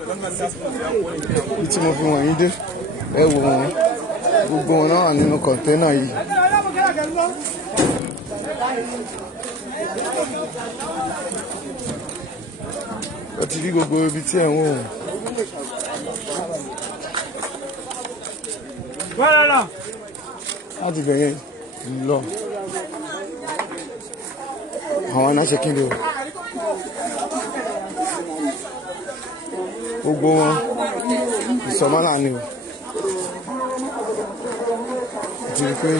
bí tí mo fi wọ̀nyí dé ẹ wò wọ́n gbogbo wọn náà wà nínú kọ̀ńténà yìí. ó ti rí gbogbo ibi tí ẹ̀ ń wò wọ́n. láti bẹ̀yẹn lọ àwọn náà ṣe kí ni o gbogbo wọn ìsọmọlá ni o ti rí pé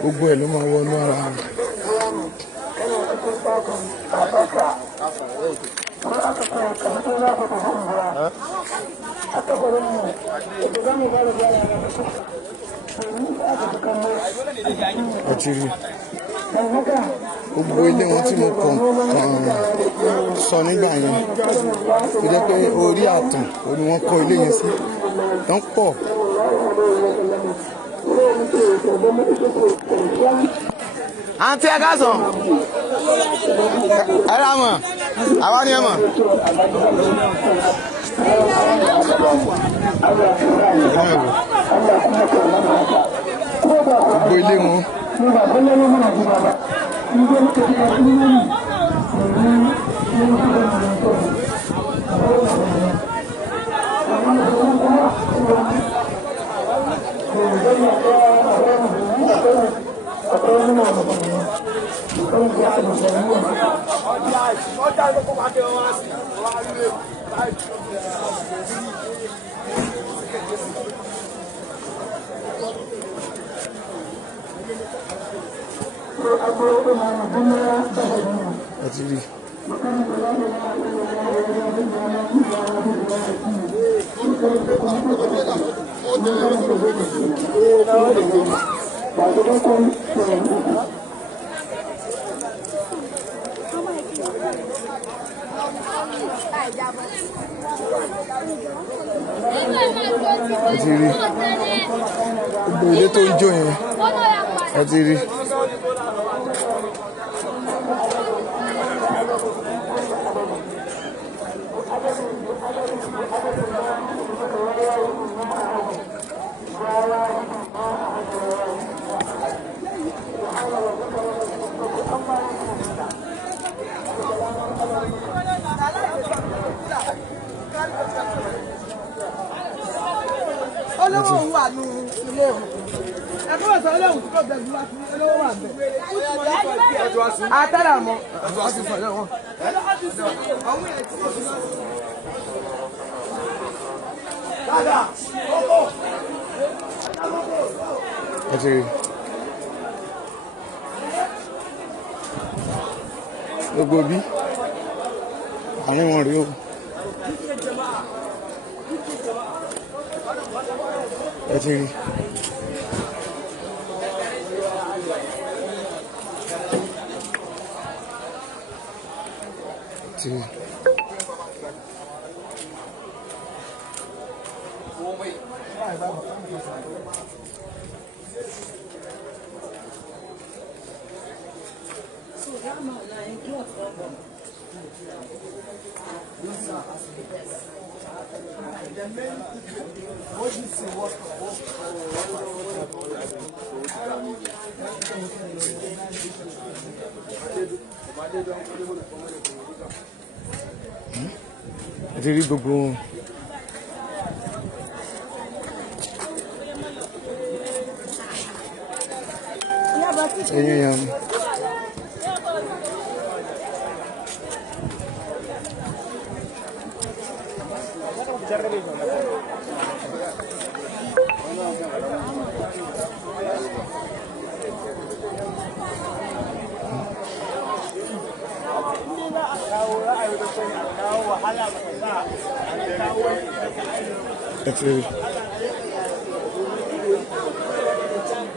gbogbo ẹ̀ ló máa wọnú ara wọn. Àti rí gbogbo ilé wọn tí mo kàn sọ nígbà yẹn tó jẹ́ pé orí àtàn orí wọn kọ́ ilé yẹn sí wọ́n pọ̀. àǹtí ẹ káàsán ẹ rà mọ̀ àwa ni ẹ mọ̀. gbogbo ilé wọn. Àti rí gbogbo ilé tó ń jó yẹn àti rí. olówó wà ní ilé o ẹgbẹ́ ọ̀sán olóhùn tó bẹ̀rù wá sí olówó wà bẹ̀. àtàrà mọ́ wọ́n ti sọ̀rọ̀ wọn. gbogbo bí àwọn wọn rí o. ẹ ti rí. Ẹ ti rí gbogbo wọn. ẹ̀yin yẹn mi.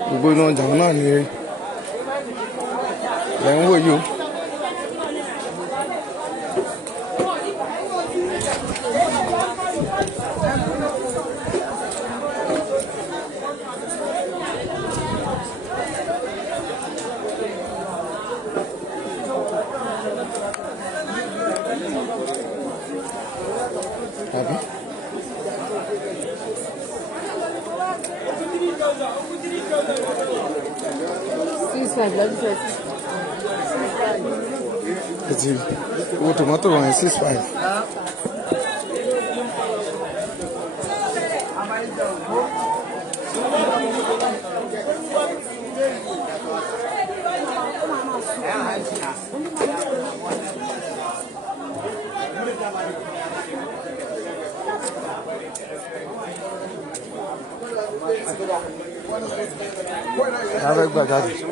Gbogbo iná ọjà náà ni lẹ́ ń wò yìí o. àbí. Ètì owó tòmátò wọ̀nyí 6.5. Avec bagage.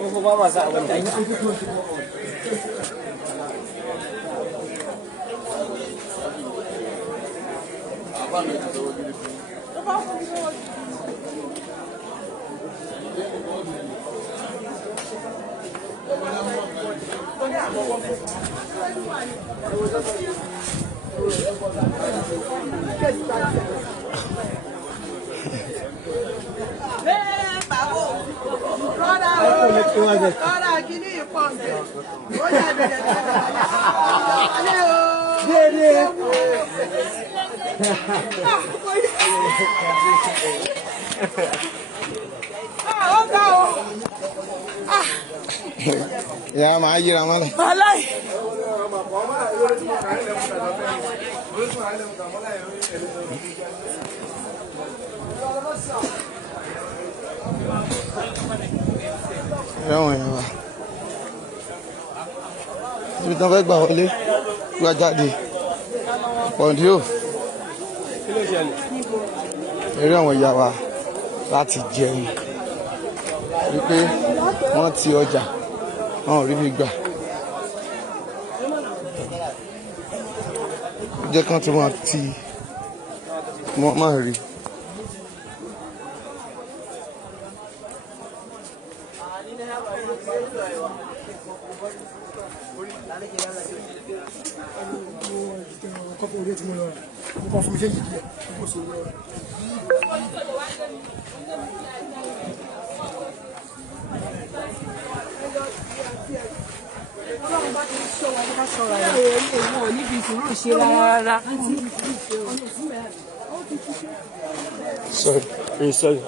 Ya máa yíra mọ́lẹ̀. Ẹ̀wọ̀n yẹn wà. Ibi tí wọ́n fẹ́ gbà wọlé gbà jáde. Pọ̀ndí ò. Eré àwọn ìyá wa láti jẹun. Wípé wọ́n ti ọjà. Wọ́n ò rí mi gbà. Jẹ́ kán tí wọ́n ti wọ́n máa rí. Sorry. Sorry.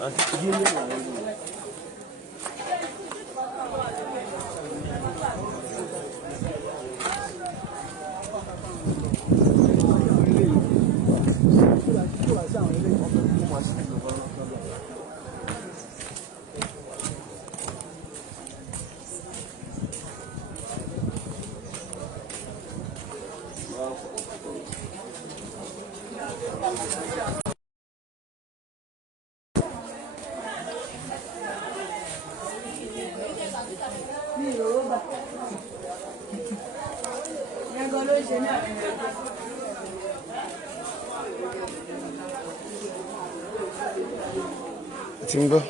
Tí ń gbọ́.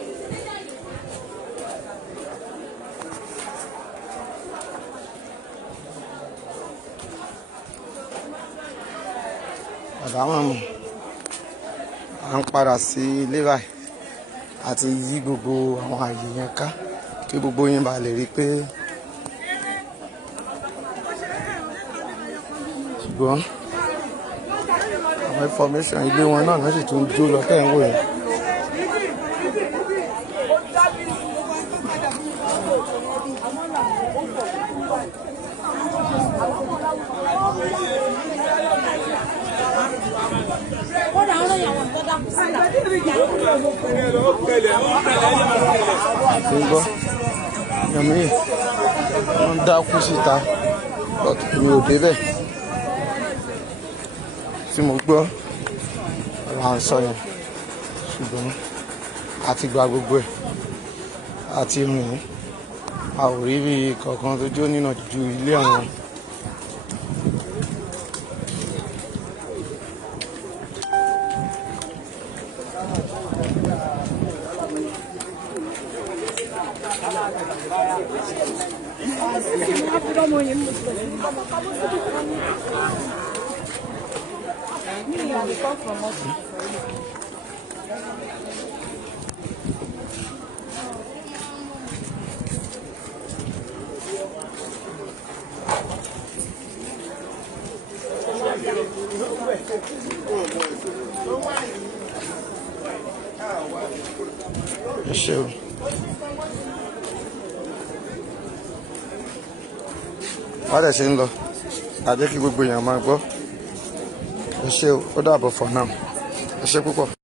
Àdáwọn mọ̀ à ń padà sí ilé báyìí àti yí gbogbo àwọn àyè yẹn ká kí gbogbo yín bá lè rí pé ṣùgbọ́n àwọn information ilé wọn náà ló sì tún jó lọ tẹ̀ ń wò yẹn. Gbọ́ yàmí wọ́n ń dákú síta mi ò débẹ̀ tí mo gbọ́ ọ̀rọ̀ à ń sọ yẹn ṣùgbọ́n a ti gba gbogbo ẹ̀ àti rìn a ò rí bí kankan tó jó nínà ju ilé àwọn. ẹ ṣé o. wọ́n dẹ̀ ṣe ń lọ àjẹ́ kí gbogbo èèyàn máa gbọ́ ẹ ṣé o ó dàbọ̀ for now ẹ ṣé púpọ̀.